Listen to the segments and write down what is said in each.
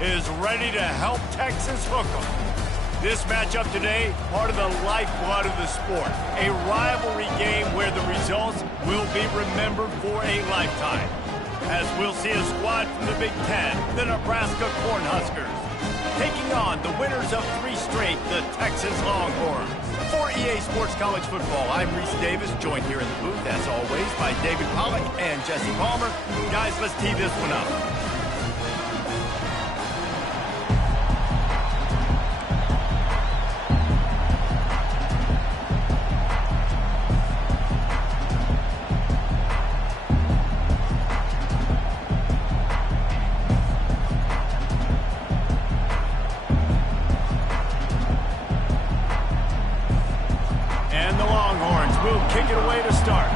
is ready to help Texas hook them. This matchup today, part of the lifeblood of the sport. A rivalry game where the results will be remembered for a lifetime. As we'll see a squad from the Big Ten, the Nebraska Cornhuskers, taking on the winners of 3 straight, the Texas Longhorns. For EA Sports College Football, I'm Reese Davis, joined here in the booth, as always, by David Pollack and Jesse Palmer. Guys, let's tee this one up. Kick it away to start.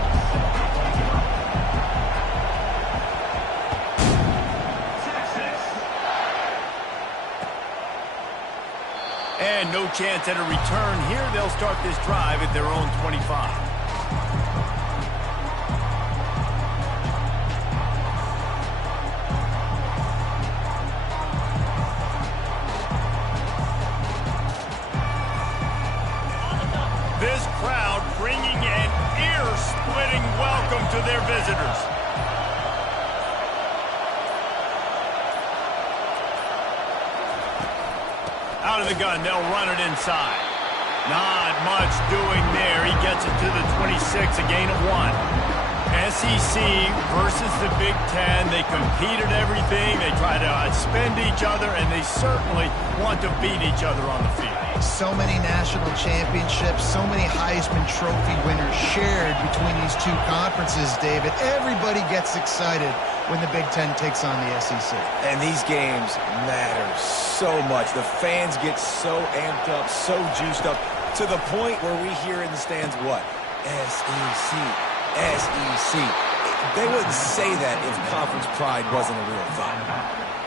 And no chance at a return here. They'll start this drive at their own 25. This crowd bringing an ear-splitting welcome to their visitors. Out of the gun, they'll run it inside. Not much doing there. He gets it to the 26, a gain of 1. SEC versus the Big Ten. They compete at everything. They try to outspend each other, and they certainly want to beat each other on the field. So many national championships, so many Heisman Trophy winners shared between these two conferences, David. Everybody gets excited when the Big Ten takes on the SEC. And these games matter so much. The fans get so amped up, so juiced up, to the point where we hear in the stands what? SEC. SEC. They wouldn't say that if conference pride wasn't a real thing.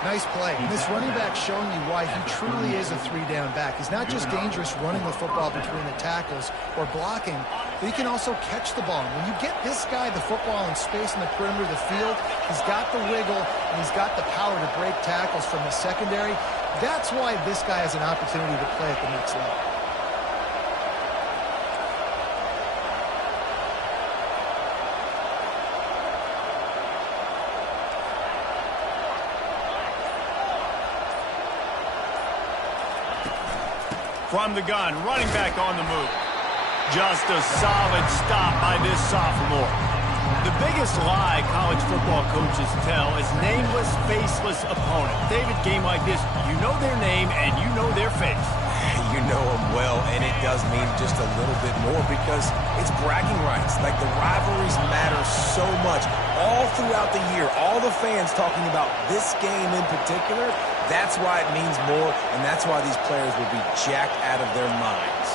Nice play. This running back showing you why he truly is a 3-down back. He's not just dangerous running the football between the tackles or blocking, but he can also catch the ball. When you get this guy the football in space in the perimeter of the field, he's got the wiggle and he's got the power to break tackles from the secondary. That's why this guy has an opportunity to play at the next level. From the gun, running back on the move. Just a solid stop by this sophomore. The biggest lie college football coaches tell is nameless, faceless opponent. David, game like this, you know their name and you know their face. You know them well, and it does mean just a little bit more because it's bragging rights. Like, the rivalries matter so much all throughout the year. All the fans talking about this game in particular. That's why it means more, and that's why these players will be jacked out of their minds.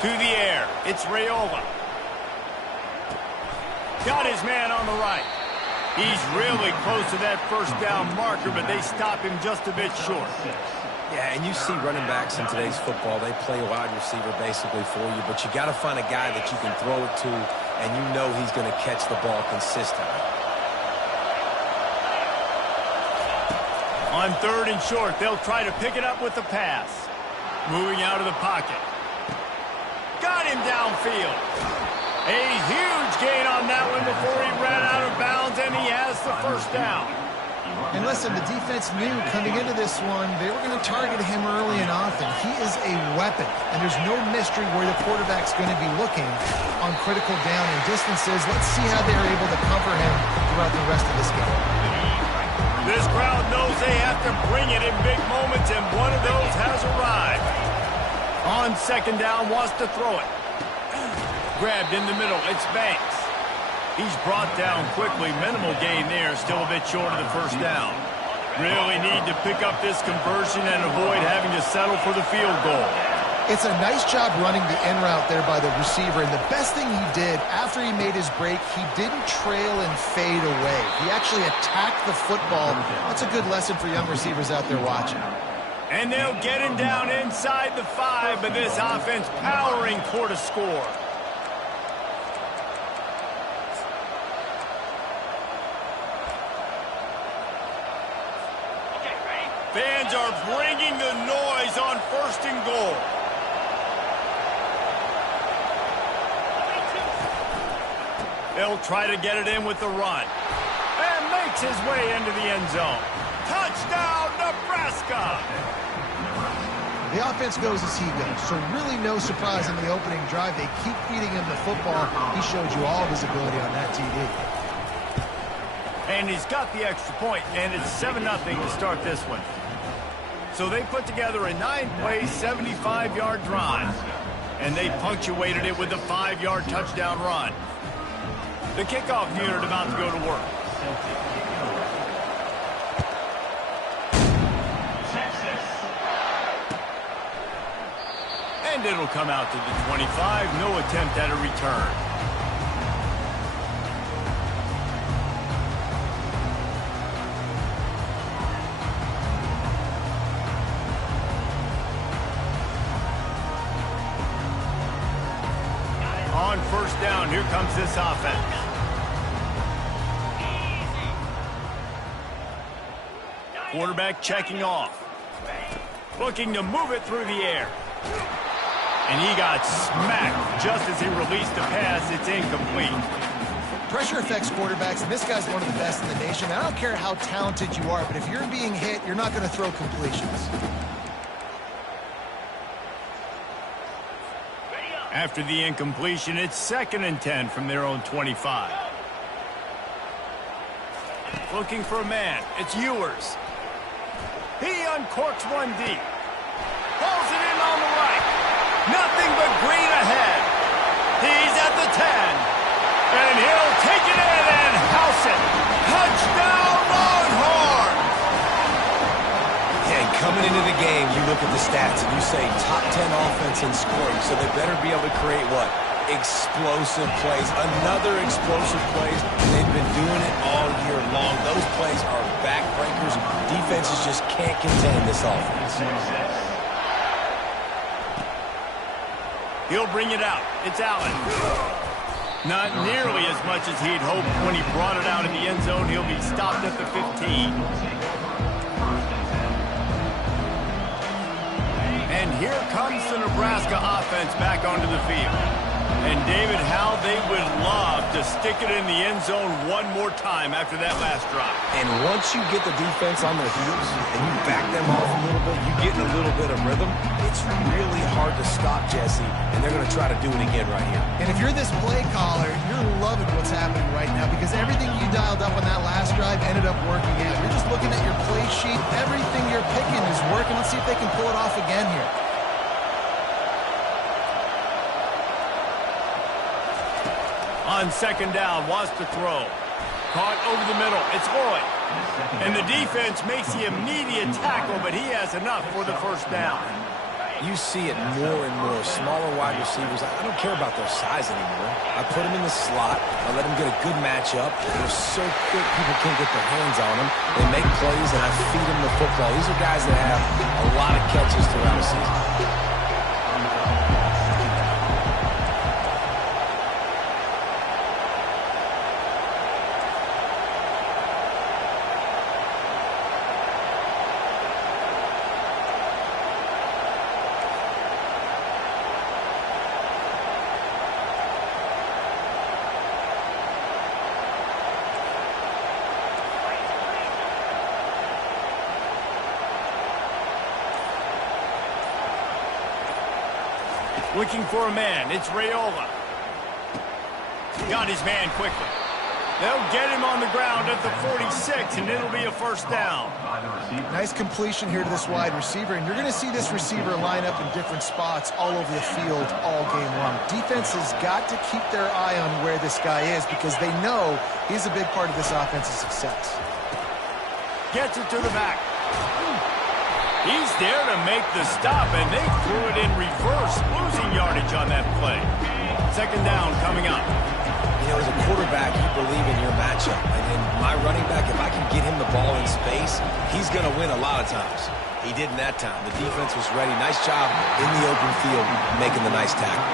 To the air, it's Raiola. Got his man on the right. He's really close to that first down marker, but they stop him just a bit short. Yeah, and you see running backs in today's football, they play a wide receiver basically for you, but you got to find a guy that you can throw it to, and you know he's going to catch the ball consistently. On 3rd and short, they'll try to pick it up with the pass. Moving out of the pocket. Got him downfield. A huge gain on that one before he ran out of bounds, and he has the first down. And listen, the defense knew coming into this one, they were going to target him early and often. He is a weapon, and there's no mystery where the quarterback's going to be looking on critical down and distances. Let's see how they're able to cover him throughout the rest of this game. This crowd knows they have to bring it in big moments, and one of those has arrived. On 2nd down, wants to throw it. Grabbed in the middle, it's Banks. He's brought down quickly. Minimal gain there, still a bit short of the first down. Really need to pick up this conversion and avoid having to settle for the field goal. It's a nice job running the in route there by the receiver, and the best thing he did after he made his break, he didn't trail and fade away. He actually attacked the football. That's a good lesson for young receivers out there watching. And they'll get him down inside the 5, but this offense powering toward a score. Fans are bringing the noise on 1st and goal. They'll try to get it in with the run. And makes his way into the end zone. Touchdown, Nebraska! The offense goes as he goes, so really no surprise in the opening drive. They keep feeding him the football. He showed you all of his ability on that TD. And he's got the extra point, and it's 7-0 to start this one. So they put together a 9-play, 75-yard drive, and they punctuated it with a 5-yard touchdown run. The kickoff unit about to go to work. And it'll come out to the 25. No attempt at a return. On 1st down, here comes this offense. Quarterback checking off. Looking to move it through the air. And he got smacked just as he released the pass. It's incomplete. Pressure affects quarterbacks, and this guy's one of the best in the nation. I don't care how talented you are, but if you're being hit, you're not going to throw completions. After the incompletion, it's 2nd and 10 from their own 25. Looking for a man. It's Ewers. He uncorks one deep. Pulls it in on the right. Nothing but green ahead. He's at the 10. And he'll take it in and house it. Touchdown, Longhorns! And coming into the game, you look at the stats and you say top 10 offense in scoring, so they better be able to create what? Explosive plays. Another explosive plays. They've been doing it all year long. Those plays are backbreakers. Defenses just can't contain this offense. He'll bring it out. It's Allen. Not nearly as much as he'd hoped when he brought it out in the end zone. He'll be stopped at the 15. And here comes the Nebraska offense back onto the field. And David, how they would love to stick it in the end zone one more time after that last drive. And once you get the defense on their heels and you back them off a little bit, you get in a little bit of rhythm, it's really hard to stop, Jesse, and they're going to try to do it again right here. And if you're this play caller, you're loving what's happening right now because everything you dialed up on that last drive ended up working out. You're just looking at your play sheet. Everything you're picking is working. Let's see if they can pull it off again here. On 2nd down, wants to throw. Caught over the middle. It's Lloyd. And the defense makes the immediate tackle, but he has enough for the 1st down. You see it more and more. Smaller wide receivers, I don't care about their size anymore. I put them in the slot. I let them get a good matchup. They're so quick, people can't get their hands on them. They make plays, and I feed them the football. These are guys that have a lot of catches throughout a season. Looking for a man. It's Raiola. Got his man quickly. They'll get him on the ground at the 46, and it'll be a 1st down. Nice completion here to this wide receiver, and you're going to see this receiver line up in different spots all over the field all game long. Defense has got to keep their eye on where this guy is because they know he's a big part of this offense's success. Gets it to the back. He's there to make the stop, and they threw it in reverse, losing yardage on that play. 2nd down coming up. You know, as a quarterback, you believe in your matchup. And in my running back, if I can get him the ball in space, he's going to win a lot of times. He did in that time. The defense was ready. Nice job in the open field making the nice tackle.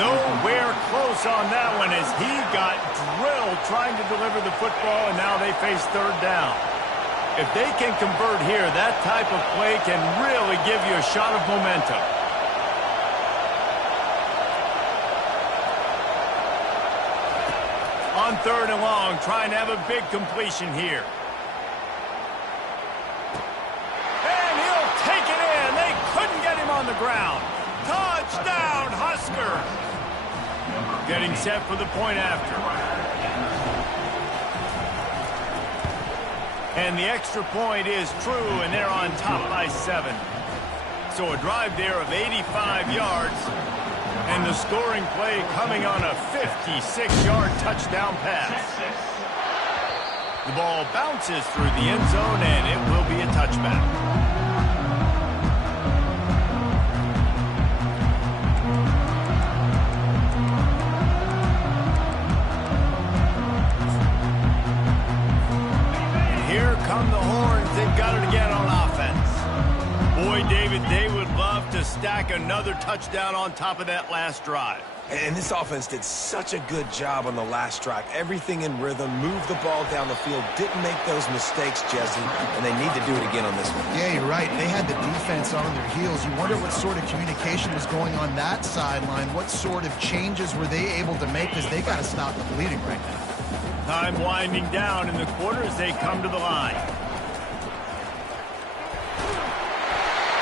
Nowhere close on that one as he got drilled trying to deliver the football, and now they face 3rd down. If they can convert here, that type of play can really give you a shot of momentum. On 3rd and long, trying to have a big completion here. And he'll take it in. They couldn't get him on the ground. Touchdown, Husker. Getting set for the point after. And the extra point is true, and they're on top by 7. So a drive there of 85 yards. And the scoring play coming on a 56-yard touchdown pass. The ball bounces through the end zone, and it will be a touchback. And here come the horns. They've got it again on offense. Boy, David, they would love to stack another touchdown on top of that last drive. And this offense did such a good job on the last drive. Everything in rhythm, moved the ball down the field, didn't make those mistakes, Jesse, and they need to do it again on this one. Yeah, you're right. They had the defense on their heels. You wonder what sort of communication was going on that sideline. What sort of changes were they able to make, because they got to stop the bleeding right now. Time winding down in the quarter as they come to the line.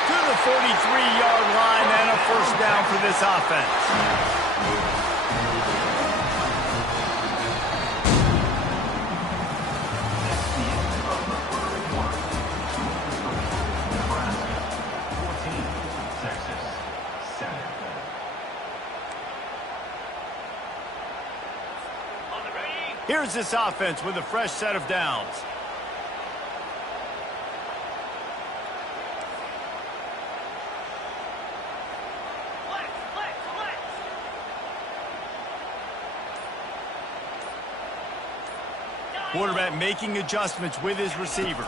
To the 43-yard line and a first down for this offense. Here's this offense with a fresh set of downs. Quarterback making adjustments with his receivers.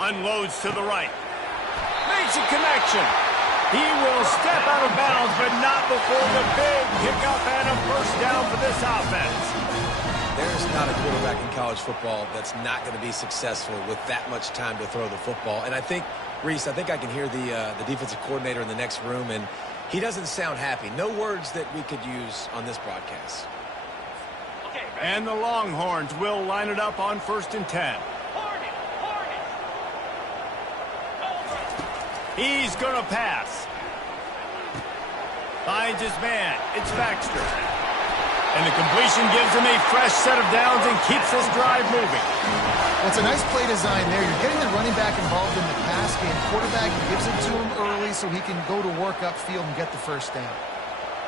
Unloads to the right. Makes a connection. He will step out of bounds, but not before the big pickup and a first down for this offense. There's not a quarterback in college football that's not going to be successful with that much time to throw the football. And I think, Reese, I think I can hear the defensive coordinator in the next room, and he doesn't sound happy. No words that we could use on this broadcast. And the Longhorns will line it up on 1st and 10. He's going to pass. Finds his man. It's Baxter. And the completion gives him a fresh set of downs and keeps this drive moving. Well, it's a nice play design there. You're getting the running back involved in the pass game. Quarterback gives it to him early so he can go to work upfield and get the first down.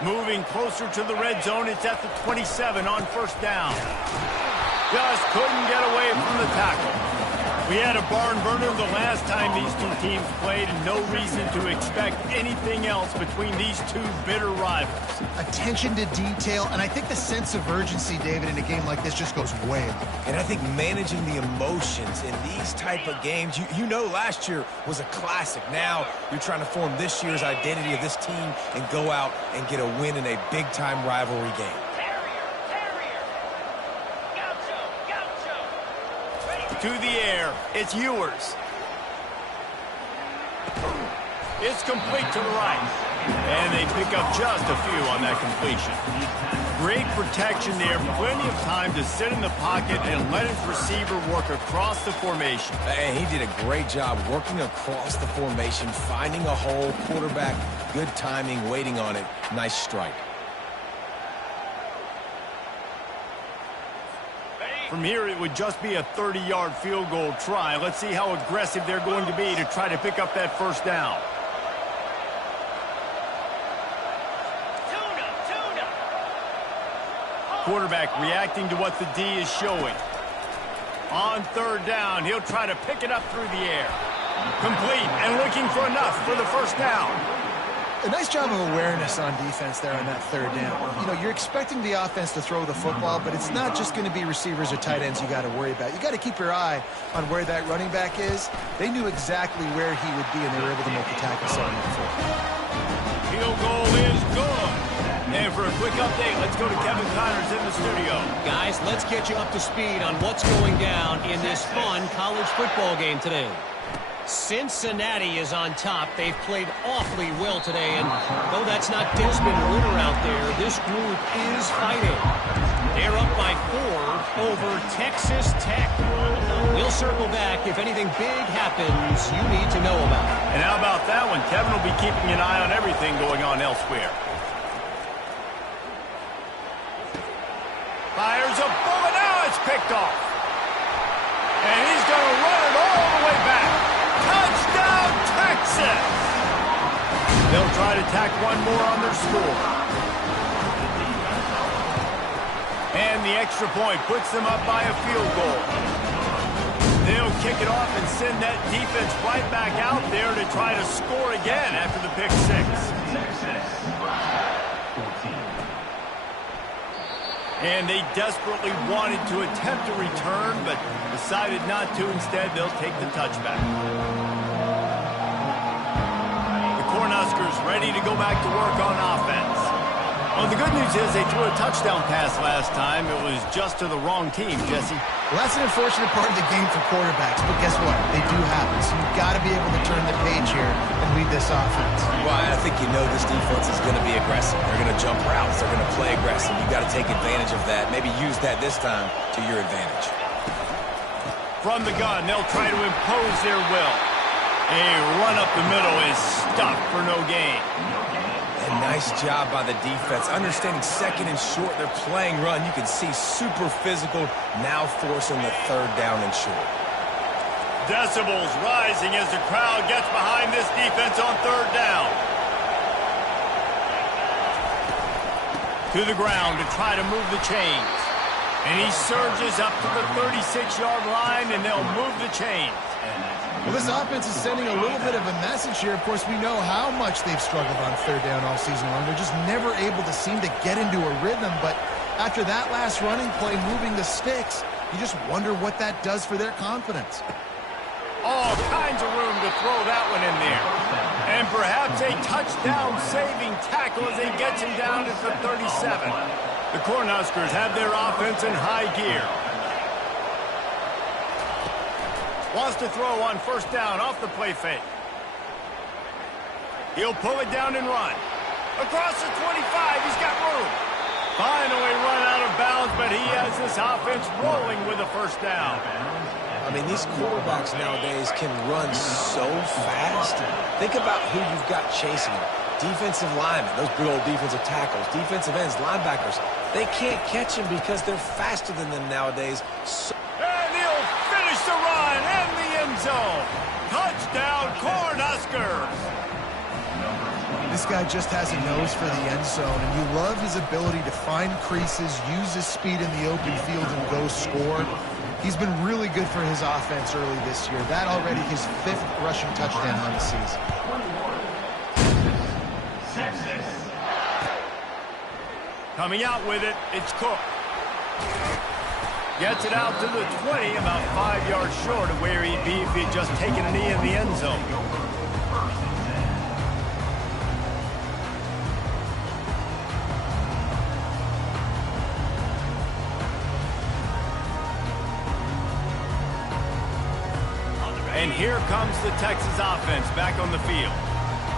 Moving closer to the red zone. It's at the 27 on 1st down. Just couldn't get away from the tackle. We had a barn burner the last time these two teams played, and no reason to expect anything else between these two bitter rivals. Attention to detail, and I think the sense of urgency, David, in a game like this just goes way up. And I think managing the emotions in these type of games, you know last year was a classic. Now you're trying to form this year's identity of this team and go out and get a win in a big-time rivalry game. To the air, it's Ewers. It's complete to the right. And they pick up just a few on that completion. Great protection there, plenty of time to sit in the pocket and let his receiver work across the formation. And he did a great job working across the formation, finding a hole, quarterback, good timing, waiting on it. Nice strike. From here, it would just be a 30-yard field goal try. Let's see how aggressive they're going to be to try to pick up that first down. Quarterback reacting to what the D is showing. On 3rd down, he'll try to pick it up through the air. Complete and looking for enough for the first down. A nice job of awareness on defense there on that 3rd down. You know, you're expecting the offense to throw the football, but it's not just going to be receivers or tight ends you got to worry about. You got to keep your eye on where that running back is. They knew exactly where he would be, and they were able to make the tackle 7-4. Field goal is good. And for a quick update, let's go to Kevin Connors in the studio. Guys, let's get you up to speed on what's going down in this fun college football game today. Cincinnati is on top. They've played awfully well today, and though that's not Desmond Ridder out there, this group is fighting. They're up by 4 over Texas Tech. We'll circle back if anything big happens you need to know about. And how about that one? Kevin will be keeping an eye on everything going on elsewhere. Fires a bullet. Now it's picked off. And he's going to run it all the way back. Touchdown, Texas! They'll try to tack one more on their score. And the extra point puts them up by a field goal. They'll kick it off and send that defense right back out there to try to score again after the pick six. And they desperately wanted to attempt a return, but decided not to. Instead, they'll take the touchback. The Cornhuskers ready to go back to work on offense. Well, the good news is they threw a touchdown pass last time. It was just to the wrong team, Jesse. Well, that's an unfortunate part of the game for quarterbacks, but guess what? They do happen, so you've got to be able to turn the page here and lead this offense. Well, I think you know this defense is going to be aggressive. They're going to jump routes. They're going to play aggressive. You've got to take advantage of that. Maybe use that this time to your advantage. From the gun, they'll try to impose their will. A run up the middle is stuffed for no gain. And nice job by the defense. Understanding second and short, they're playing run. You can see super physical, now forcing the third down and short. Decibels rising as the crowd gets behind this defense on third down. To the ground to try to move the chains. And he surges up to the 36-yard line, and they'll move the chains. Well, this offense is sending a little bit of a message here. Of course, we know how much they've struggled on third down all season long. They're just never able to seem to get into a rhythm. But after that last running play, moving the sticks, you just wonder what that does for their confidence. All kinds of room to throw that one in there. And perhaps a touchdown-saving tackle as he gets him down at the 37. The Cornhuskers have their offense in high gear. Wants to throw on first down off the play fake. He'll pull it down and run. Across the 25, he's got room. Finally run out of bounds, but he has this offense rolling with a first down. I mean, these quarterbacks nowadays can run so fast. Think about who you've got chasing them. Defensive linemen, those big old defensive tackles, defensive ends, linebackers. They can't catch them because they're faster than them nowadays. And he'll finish the run in the end zone. Touchdown, Cornhuskers. This guy just has a nose for the end zone, and you love his ability to find creases, use his speed in the open field, and go score. He's been really good for his offense early this year. That already his 5th rushing touchdown on the season. Coming out with it, it's Cook. Gets it out to the 20, about 5 yards short of where he'd be if he'd just taken a knee in the end zone. And here comes the Texas offense back on the field.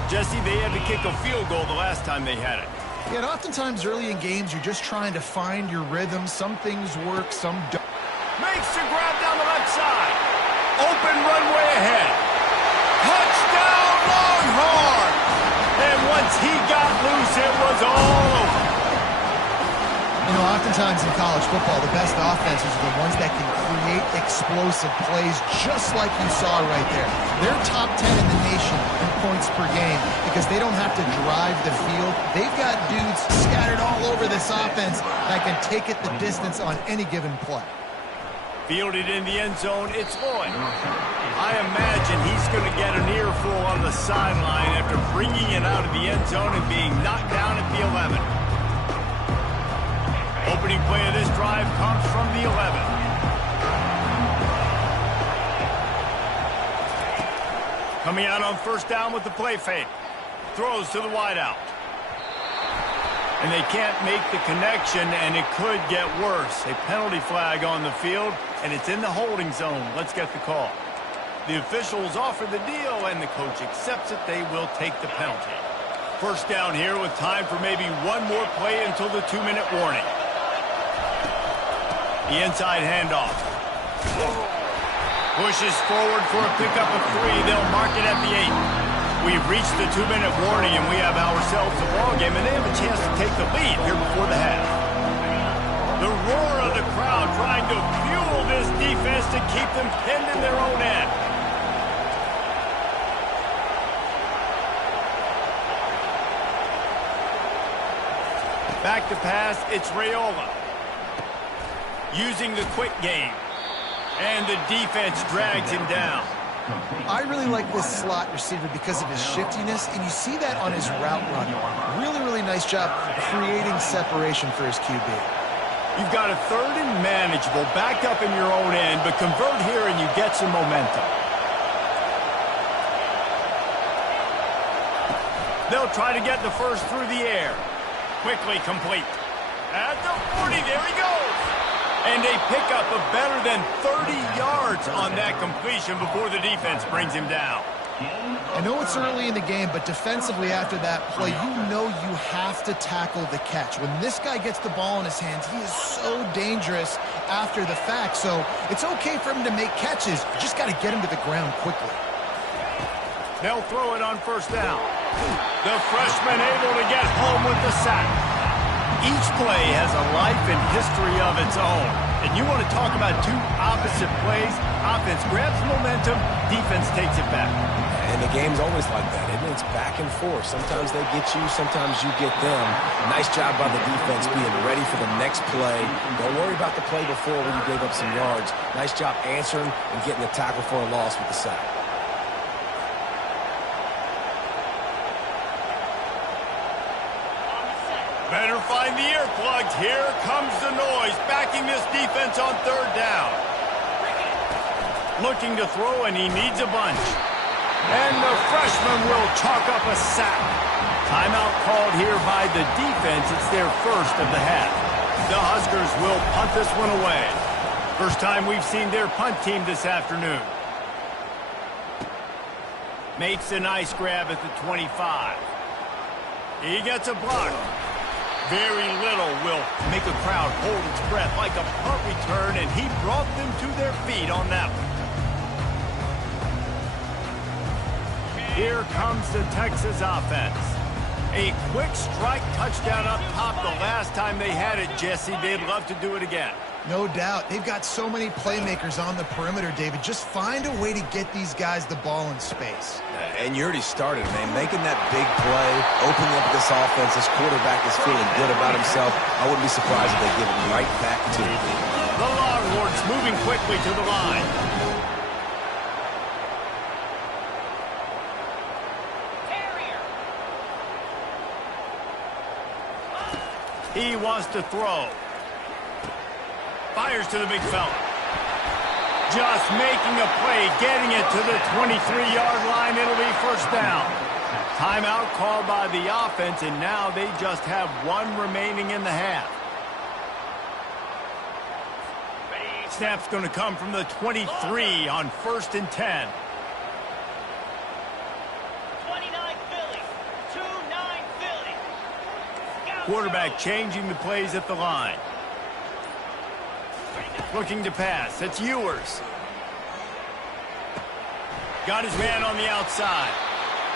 Jesse, they had to kick a field goal the last time they had it. Yeah, and oftentimes early in games, you're just trying to find your rhythm. Some things work, some don't. Makes the grab down the left side. Open runway ahead. Touchdown, Longhorn! And once he got loose, it was all over. You know, oftentimes in college football, the best offenses are the ones that can create explosive plays just like you saw right there. They're top 10 in the nation in points per game because they don't have to drive the field. They've got dudes scattered all over this offense that can take it the distance on any given play. Fielded in the end zone, it's Lloyd. I imagine he's going to get an earful on the sideline after bringing it out of the end zone and being knocked down at the 11. Opening play of this drive comes from the 11. Coming out on first down with the play fake. Throws to the wideout. And they can't make the connection, and it could get worse. A penalty flag on the field, and it's in the holding zone. Let's get the call. The officials offer the deal, and the coach accepts it. They will take the penalty. First down here with time for maybe one more play until the 2-minute warning. The inside handoff. Pushes forward for a pickup of 3. They'll mark it at the 8. We've reached the 2-minute warning, and we have ourselves a ball game, and they have a chance to take the lead here before the half. The roar of the crowd trying to fuel this defense to keep them pinned in their own end. Back to pass, it's Raiola. Using the quick game. And the defense drags him down. I really like this slot receiver because of his shiftiness, and you see that on his route run. Really nice job creating separation for his QB. You've got a 3rd and manageable, backed up in your own end, but convert here and you get some momentum. They'll try to get the first through the air. Quickly complete. At the 40, there he goes. And a pickup of better than 30 yards on that completion before the defense brings him down. I know it's early in the game, but defensively after that play, you know you have to tackle the catch. When this guy gets the ball in his hands, he is so dangerous after the fact. So it's okay for him to make catches. You just got to get him to the ground quickly. They'll throw it on first down. The freshman able to get home with the sack. Each play has a life and history of its own. And you want to talk about two opposite plays. Offense grabs momentum, defense takes it back. And the game's always like that, isn't it? It's back and forth. Sometimes they get you, sometimes you get them. Nice job by the defense being ready for the next play. Don't worry about the play before when you gave up some yards. Nice job answering and getting the tackle for a loss with the sack. Better find the earplugs. Here comes the noise, backing this defense on third down. Looking to throw, and he needs a bunch. And the freshman will chalk up a sack. Timeout called here by the defense. It's their first of the half. The Huskers will punt this one away. First time we've seen their punt team this afternoon. Makes a nice grab at the 25. He gets a block. Very little will make a crowd hold its breath like a punt return, and he brought them to their feet on that one. Here comes the Texas offense. A quick strike touchdown up top the last time they had it, Jesse. They'd love to do it again. No doubt. They've got so many playmakers on the perimeter, David. Just find a way to get these guys the ball in space. And you already started, man. Making that big play, opening up this offense. This quarterback is feeling good about himself. I wouldn't be surprised if they give it right back to him. The Longhorns moving quickly to the line. He wants to throw. Fires to the big fella. Just making a play, getting it to the 23-yard line. It'll be first down. Timeout called by the offense, and now they just have one remaining in the half. Snap's going to come from the 23 on 1st and 10. 29 Philly. 2-9 Philly. Quarterback changing the plays at the line. Looking to pass. It's Ewers. Got his man on the outside.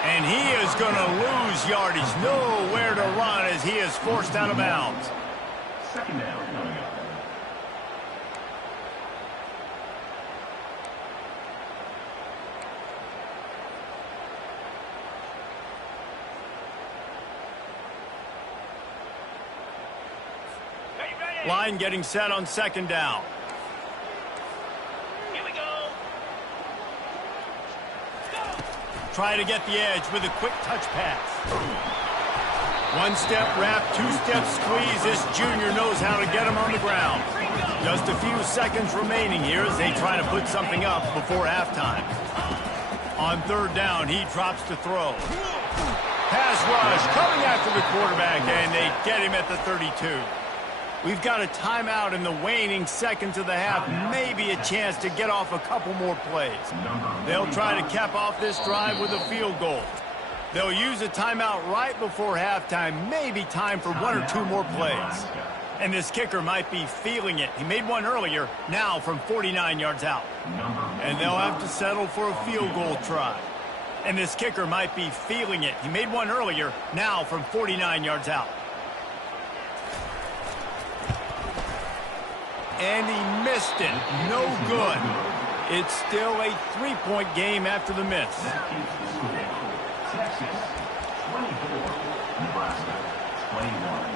And he is going to lose yardage. Nowhere to run as he is forced out of bounds. Second down coming up. Line getting set on second down. Here we go. Try to get the edge with a quick touch pass. One-step wrap, two-step squeeze. This junior knows how to get him on the ground. Just a few seconds remaining here as they try to put something up before halftime. On third down, he drops to throw. Pass pass rush coming after the quarterback, and they get him at the 32. We've got a timeout in the waning seconds of the half, maybe a chance to get off a couple more plays. They'll try to cap off this drive with a field goal. They'll use a timeout right before halftime, maybe time for one or two more plays. And this kicker might be feeling it. He made one earlier, now from 49 yards out. And they'll have to settle for a field goal try. And this kicker might be feeling it. He made one earlier, now from 49 yards out. And he missed it. No good. It's still a 3-point game after the miss. Texas 24, Nebraska 21.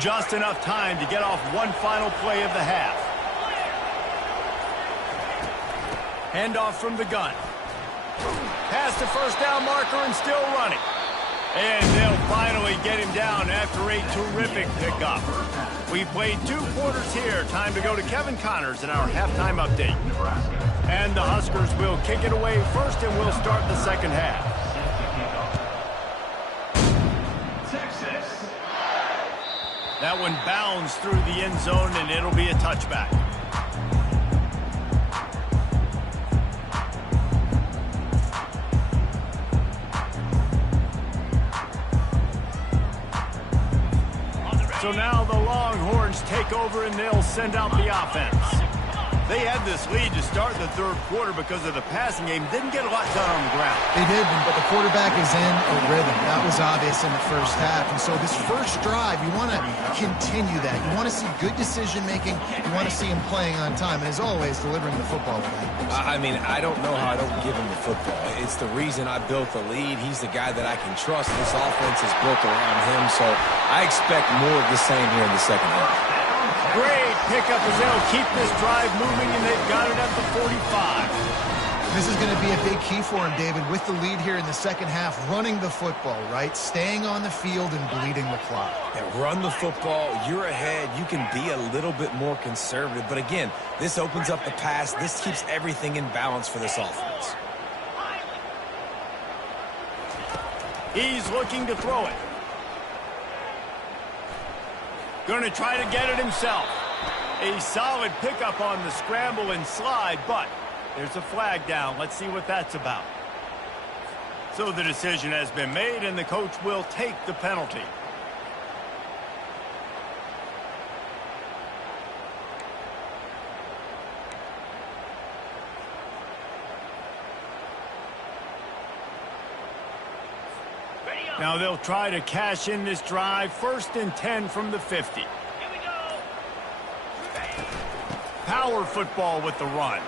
Just enough time to get off one final play of the half. Handoff from the gun. Past the first down marker and still running. And they'll finally get him down after a terrific pickup. We played 2 quarters here. Time to go to Kevin Connors in our halftime update. And the Huskers will kick it away first, and we'll start the second half. Texas. That one bounds through the end zone, and it'll be a touchback. So now the Longhorns take over, and they'll send out the offense. They had this lead to start the third quarter because of the passing game. Didn't get a lot done on the ground. They did, but the quarterback is in a rhythm. That was obvious in the first half. And so this first drive, you want to continue that. You want to see good decision-making. You want to see him playing on time. And as always, delivering the football. I mean, I don't know how I don't give him the football. It's the reason I built the lead. He's the guy that I can trust. This offense is built around him, so I expect more of the same here in the second half. Great pickup as they'll keep this drive moving, and they've got it at the 45. This is going to be a big key for him, David, with the lead here in the second half, running the football, right? Staying on the field and bleeding the clock. And run the football, you're ahead, you can be a little bit more conservative. But again, this opens up the pass. This keeps everything in balance for this offense. He's looking to throw it. Going to try to get it himself. A solid pickup on the scramble and slide, but there's a flag down. Let's see what that's about. So the decision has been made, and the coach will take the penalty. Now they'll try to cash in this drive. 1st and 10 from the 50. Power football with the run.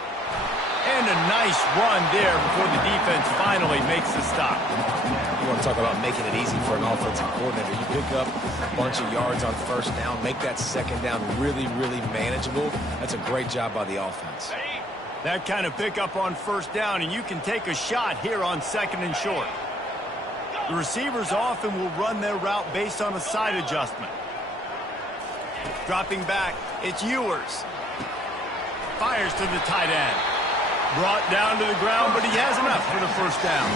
And a nice run there before the defense finally makes the stop. You want to talk about making it easy for an offensive coordinator. You pick up a bunch of yards on 1st down, make that 2nd down really, really manageable. That's a great job by the offense. That kind of pickup on 1st down, and you can take a shot here on 2nd and short. The receivers often will run their route based on a side adjustment. Dropping back, it's Ewers. Fires to the tight end. Brought down to the ground, but he has enough for the 1st down.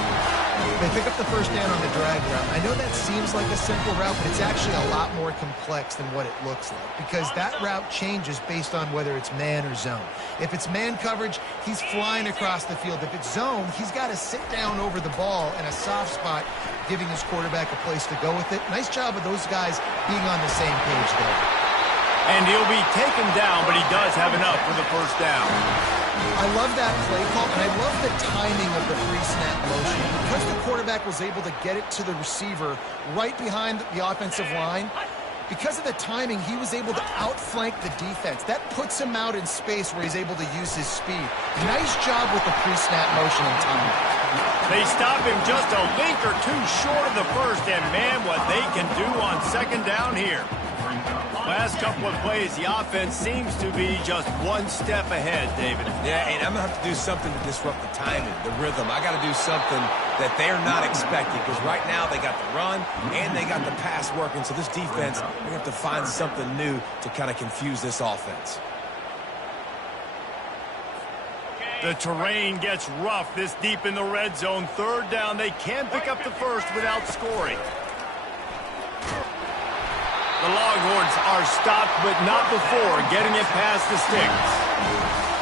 They pick up the 1st down on the drag route. I know that seems like a simple route, but it's actually a lot more complex than what it looks like, because that route changes based on whether it's man or zone. If it's man coverage, he's flying across the field. If it's zone, he's got to sit down over the ball in a soft spot, giving his quarterback a place to go with it. Nice job of those guys being on the same page there. And he'll be taken down, but he does have enough for the 1st down. I love that play call, and I love the timing of the pre-snap motion. Because the quarterback was able to get it to the receiver right behind the offensive line, because of the timing, he was able to outflank the defense. That puts him out in space where he's able to use his speed. Nice job with the pre-snap motion and timing. They stop him just a link or two short of the 1st, and man, what they can do on 2nd down here. Last couple of plays, the offense seems to be just one step ahead, David. Yeah, and I'm going to have to do something to disrupt the timing, the rhythm. I got to do something that they're not expecting, because right now they got the run and they got the pass working. So this defense, they're going to have to find something new to kind of confuse this offense. The terrain gets rough this deep in the red zone. Third down, they can pick up the first without scoring. The Longhorns are stopped, but not before getting it past the sticks.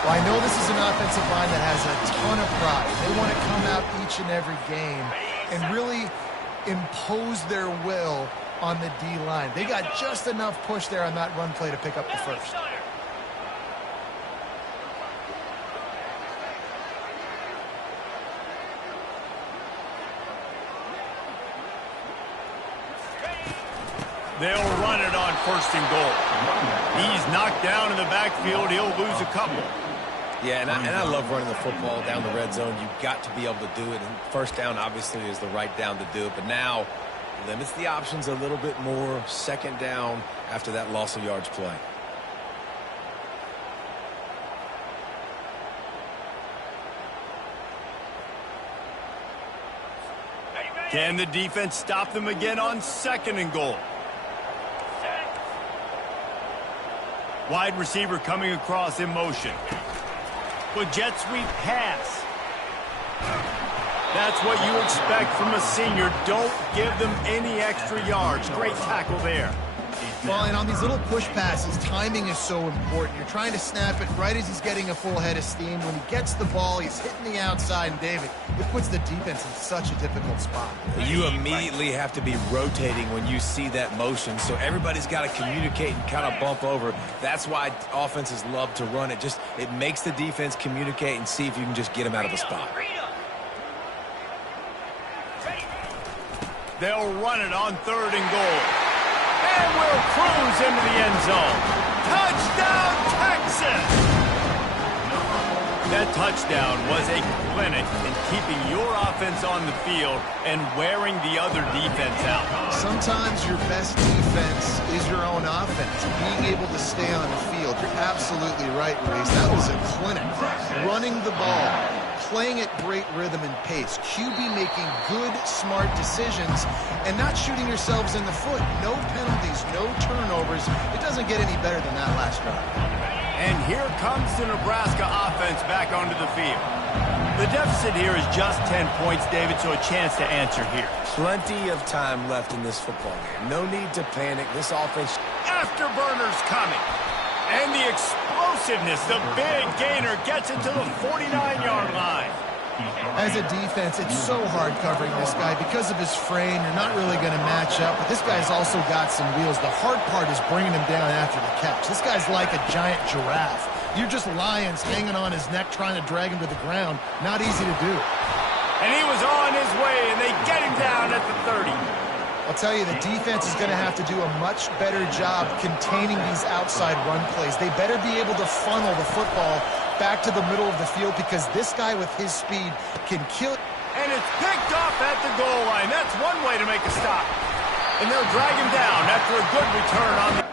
Well, I know this is an offensive line that has a ton of pride. They want to come out each and every game and really impose their will on the D-line. They got just enough push there on that run play to pick up the first. They'll run it on first and goal. He's knocked down in the backfield. He'll lose a couple. Yeah, and I love running the football down the red zone. You've got to be able to do it. And first down, obviously, is the right down to do it. But now, limits the options a little bit more. Second down after that loss of yards play. Can the defense stop them again on second and goal? Wide receiver coming across in motion. With jet sweep pass. That's what you expect from a senior. Don't give them any extra yards. Great tackle there. Well, and on these little push passes, timing is so important. You're trying to snap it right as he's getting a full head of steam. When he gets the ball, he's hitting the outside, and David, it puts the defense in such a difficult spot. You immediately have to be rotating when you see that motion, so everybody's got to communicate and kind of bump over. That's why offenses love to run it. It makes the defense communicate and see if you can just get them out of a spot. They'll run it on third and goal. And will cruise into the end zone. Touchdown, Texas! That touchdown was a clinic in keeping your offense on the field and wearing the other defense out. Sometimes your best defense is your own offense. Being able to stay on the field. You're absolutely right, Reese. That was a clinic. Running the ball, playing at great rhythm and pace. QB making good, smart decisions and not shooting yourselves in the foot. No penalties, no turnovers. It doesn't get any better than that last drive. And here comes the Nebraska offense back onto the field. The deficit here is just 10 points, David, so a chance to answer here. Plenty of time left in this football game. No need to panic. This offense... Afterburners coming. And the explosiveness, the big gainer gets it to the 49-yard line. As a defense, it's so hard covering this guy. Because of his frame, you're not really going to match up. But this guy's also got some wheels. The hard part is bringing him down after the catch. This guy's like a giant giraffe. You're just lions hanging on his neck trying to drag him to the ground. Not easy to do. And he was on his way, and they get him down at the 30. I'll tell you, the defense is going to have to do a much better job containing these outside run plays. They better be able to funnel the football back to the middle of the field, because this guy with his speed can kill it. And it's picked off at the goal line. That's one way to make a stop. And they'll drag him down after a good return on the...